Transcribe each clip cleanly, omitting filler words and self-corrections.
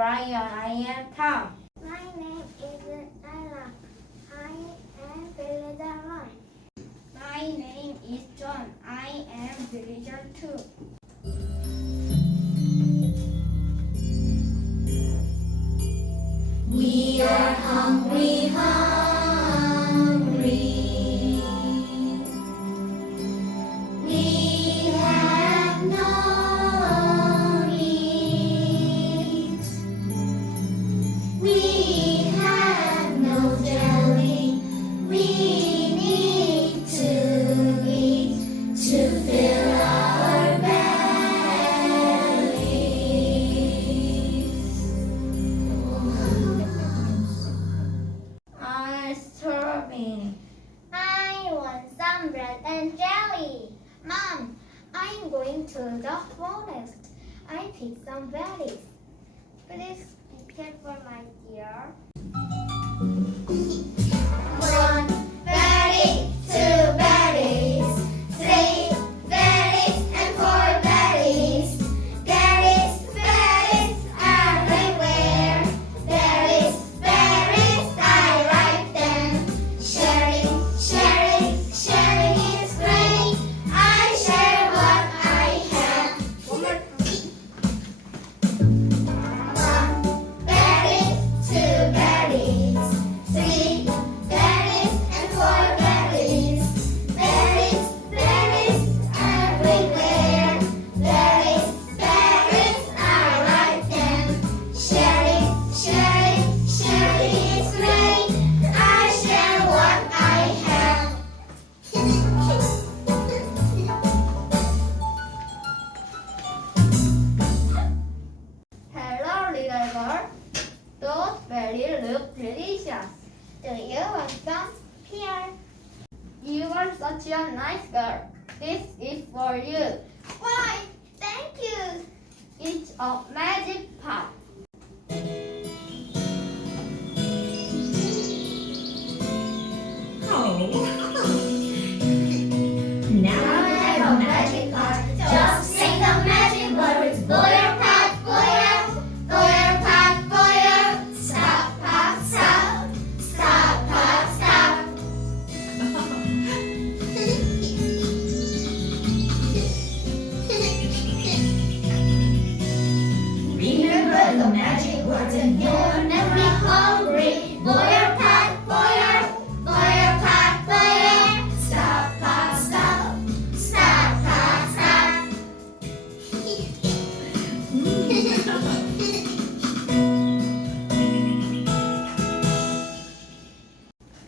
Ryan. I am Tom. My name is Ella. I am villager 1. My name is John. I am villager 2. We are hungry, hungry. We have no meat. We have no jelly. We need to eat to fill our bellies. I'm starving. I want some bread and jelly. Mom, I'm going to the forest. I picked some berries. Please be careful, my dear. 1 berry, 2 berries, 3 berries, and 4 berries. Berries, berries everywhere. Berries, berries, I like them. Sharing, sharing, sharing is great. I share what I have. 1 berry, 2 berries, 3 berries, and 4 berries. Berries, berries everywhere. Berries, berries, I like them. Sharing, sharing, sharing is great. I share what I have. Hello, little girl. Those berries look delicious. Do you want some? Here. You are such a nice girl. This is for you. Why? Thank you. It's a magic pot. Now I have a magic pot. Just say the magic words. Boil, pot, boil. Boil, pot, boil. Stop, pot, stop. Stop, pot, stop. Remember the magic words and you'll never be hungry. Boil, pot, boil. Boil, pot, boil. Stop, pot, stop. Stop, pot, stop.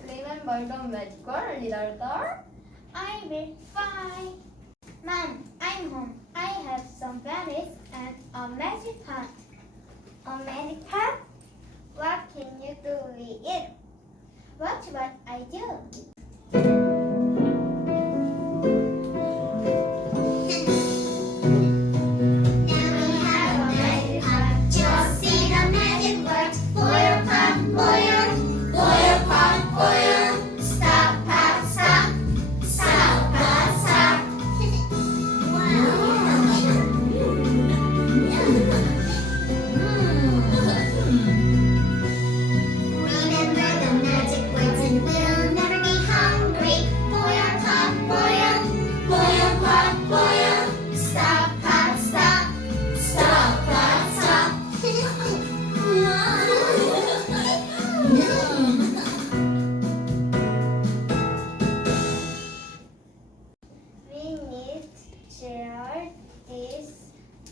Remember the magic word, little girl? I will fly. Mom, I'm home. I have some berries and a magic pot. A magic pot? What can you do with it? Watch what I do. Now we have a magic pot. Just say the magic words. Boil, pot, boil. Boil, pot, boil. Stop, pot, stop. Stop, pot, stop. Remember the magic words and we'll never be hungry. Boil, pot, boil. Boil, pot, boil. Stop, pot, stop. Stop, pot, stop. We need share this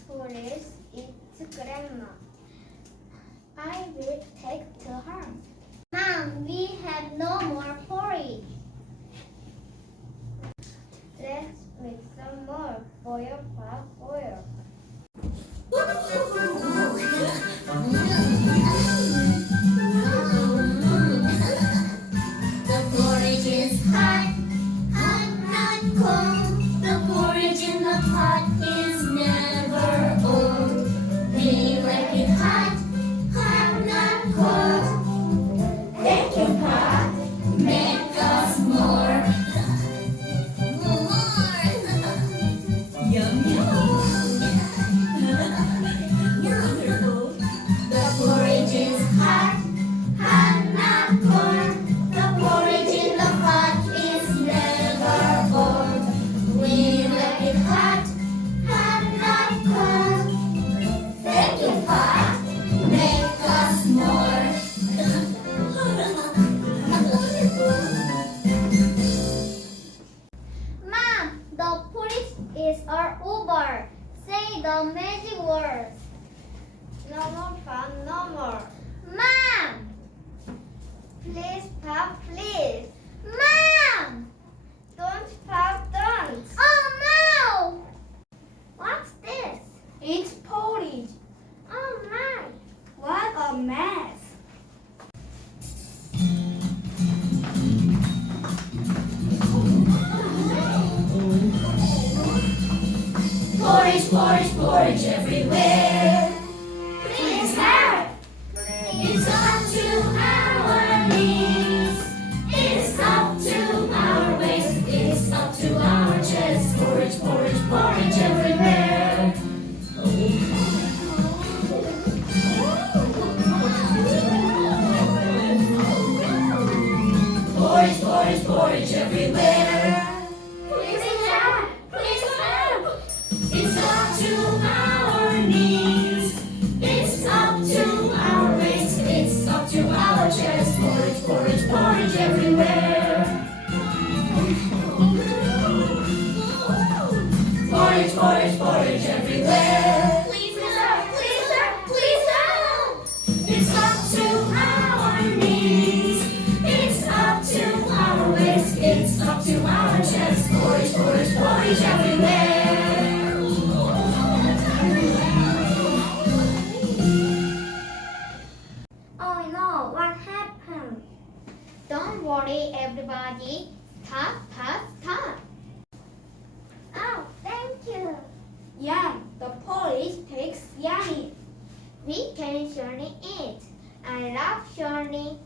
foolish its grandma. I will take to her. Mom, we have no more porridge. Let's make some more. Boil, pot, boil. The porridge is hot, hot, not cold. The porridge in the pot is never old. We like it hot, hot, not cold. Thank you, Pot. stop, please. Mom! Don't stop, don't. Oh, no! What's this? It's porridge. Oh, my. What a mess. Porridge, porridge, porridge everywhere. Please help! It's up to our knees. It's up to our waist. It's up to our chest. Porridge, porridge, porridge everywhere. Porridge, porridge, porridge everywhere. Please help! Please help! It's up to our knees. It's up to our waist. It's up to our chest. Porridge, porridge, porridge everywhere. Porridge, porridge, porridge everywhere. Please help! Please help! Please help! It's up to our knees. It's up to our waist. It's up to our chest. Porridge, porridge, porridge everywhere. Oh, no. What happened? Don't worry, everybody. Stop, stop, stop. Oh, thank you. Yum, the porridge tastes yummy. We can surely eat. I love surely.